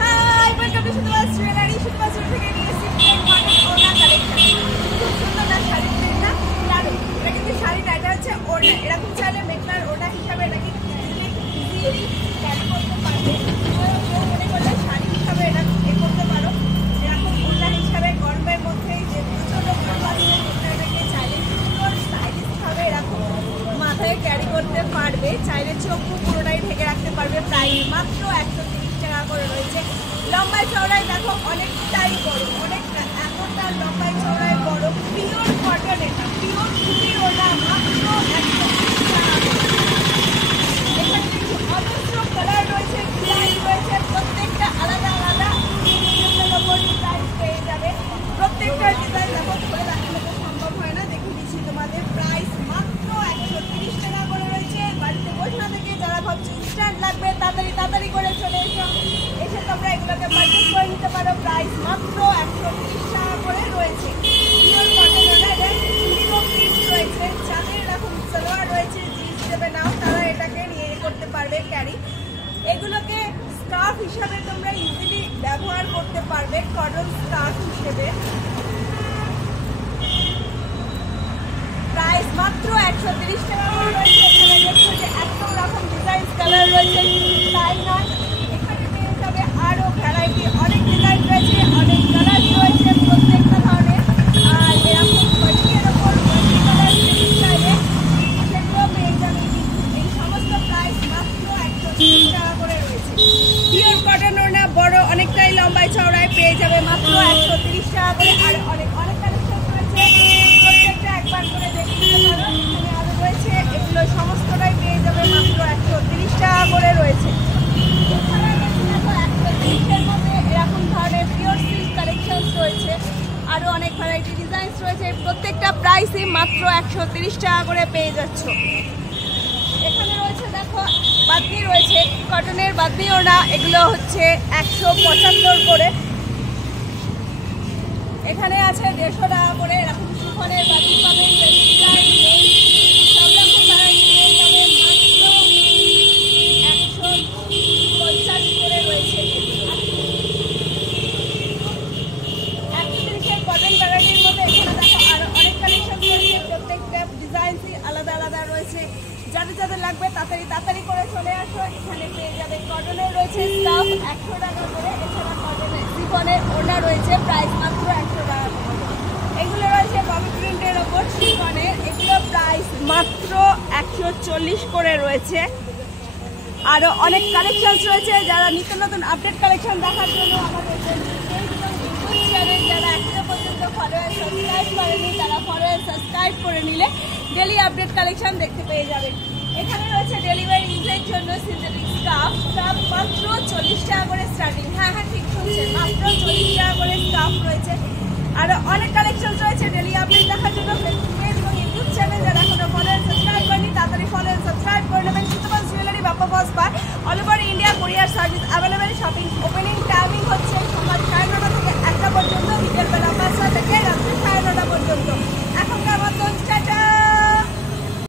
Hi welcome to Sutapa jewellery. Sutapa jewellery থেকে নিয়ে এসেছি ওড়না কালেকশন। খুব সুন্দর না শাড়ি না দারুণ। এটা কিন্তু শাড়ি না, এটা হচ্ছে ওড়না। এরকম চাইলে মেঘনার ওড়না হিসাবে এটাকে ইজিলি ক্যারি করতে পারবে। মনে করলে শাড়ি হিসাবে এটা করতে পারো। এরকম ওড়না হিসাবে গরমের মধ্যে যে প্রচন্ড গরম আছে এটাকে চাইলে সুন্দর স্টাইলিশভাবে এরকম মাথায় ক্যারি করতে পারবে। চাইলে চোখ পুরোটাই ঢেকে রাখতে পারবে। প্রাইস মাত্র 130 টাকা করে রয়েছে। লম্বায় চওড়ায় দেখো অনেকটাই বড়, অনেকটা এতটা লম্বায় চওড়ায় বড়। পিওর কটন, এটা পিওর সুতির ওড়না, মাত্র 130 টাকা। এখানে কিন্তু অজস্র কালার রয়েছে, ডিজাইন রয়েছে, প্রত্যেকটা আলাদা আলাদা প্রাইস পেয়ে যাবে। প্রত্যেকটা ডিজাইন দেখো ধরে দেখানো তো সম্ভব হয় না, দেখে দিচ্ছি তোমাদের। প্রাইস মাত্র 130 টাকা করে রয়েছে। বাড়িতে বসে থেকে যারা ভাবছো ইনস্ট্যান্ট লাগবে তাড়াতাড়ি করে চলে এসে তোমরা এগুলোকে পারচেজ করে নিতে পারো। প্রাইস মাত্র 130 টাকা করে রয়েছে। পিওর কটনের প্রিন্ট রয়েছে, যাদের এরকম সালোয়ার রয়েছে জিন্স দেবে নাও তারা এটাকে নিয়ে করতে পারবে ক্যারি। এগুলোকে স্কার্ফ হিসাবে তোমরা ইজিলি ব্যবহার করতে পারবে, কটন স্কার্ফ হিসেবে। প্রাইস মাত্র 130 টাকা করে রয়েছে। এখানে দেখছো যে এত রকম ডিজাইন কালার রয়েছে, তাই নয় এখানে পেয়ে যাবে আরও ভ্যারাইটি, অনেক ডিজাইন রয়েছে, অনেক কালার রয়েছে প্রত্যেকটা ধরনের। আর এরকম বাটিকের ওপর কালার চাইলে সেগুলো পেয়ে যাবে। এই সমস্ত প্রাইস মাত্র 130 টাকা করে রয়েছে। পিওর কটন ওড়না বড় অনেকটাই লম্বায় চওড়ায় পেয়ে যাবে মাত্র 130 টাকা করে। আর অনেক কালেকশন রয়েছে, প্রত্যেকটা একবার করে দেখে নিতে পারো। এখানে আরও রয়েছে, এগুলো সমস্তটাই পেয়ে যাবে মাত্র 130 টাকা করে রয়েছে। এছাড়া দেখো 130-এর মধ্যে এরকম ধরনের পিওর সিল্ক কালেকশন রয়েছে, আরও অনেক ভ্যারাইটি ডিজাইন রয়েছে। প্রত্যেকটা প্রাইসই মাত্র 130 টাকা করে পেয়ে যাচ্ছ। এখানে রয়েছে দেখো বাদনি রয়েছে, কটনের বাদনি ওড়না, এগুলো হচ্ছে 175 করে। এখানে আছে 150 টাকা করে। এরকম শিফনের বাদনি পাবেন, সব রকম ভ্যারাইটি পেয়ে যাবে মাত্র 150 করে রয়েছে। 130-এর কটন ভ্যারাইটির মধ্যে এখানে দেখো আরো অনেক কালেকশন রয়েছে, প্রত্যেকটা ডিজাইনই আলাদা আলাদা রয়েছে। যাদের লাগবে তাড়াতাড়ি করে চলে আসো। এখানে পেয়ে যাবে কটনের রয়েছে স্কার্ফ 100 টাকা করে। এছাড়া কটনের শিফনের ওড়না রয়েছে, প্রাইস মাত্র 100 টাকা করে। এগুলো রয়েছে ববি প্রিন্টের ওপর শিফনের, এগুলো প্রাইস মাত্র 140 করে রয়েছে। আরও অনেক কালেকশন রয়েছে। যারা নিত্য নতুন আপডেট কালেকশন দেখার জন্য আমাদের চ্যানেল যারা এখনো পর্যন্ত ফলোয়ার সাবস্ক্রাইব করেনি তারা ফলোয়ার সাবস্ক্রাইব করে নিলে ডেলি আপডেট কালেকশন দেখতে পেয়ে যাবে। এখানে রয়েছে ডেলিভারি ইউজের জন্য সিনথেটিক স্কার্ফ মাত্র 40 টাকা করে স্টার্টিং। হ্যাঁ ঠিক শুনছেন, মাত্র 40 টাকা করে স্কার্ফ রয়েছে। আরও অনেক কালেকশন রয়েছে। ডেলি আপডেট দেখার জন্য ফেসবুক পেজ এবং ইউটিউব চ্যানেল যারা এখনো ফলোয়ার সাবস্ক্রাইব করেনি তাড়াতাড়ি ফলোয়ার সাবস্ক্রাইব করে নেবেন। Sutapa jewellery Bappa boss by all over India courier service available. Shopping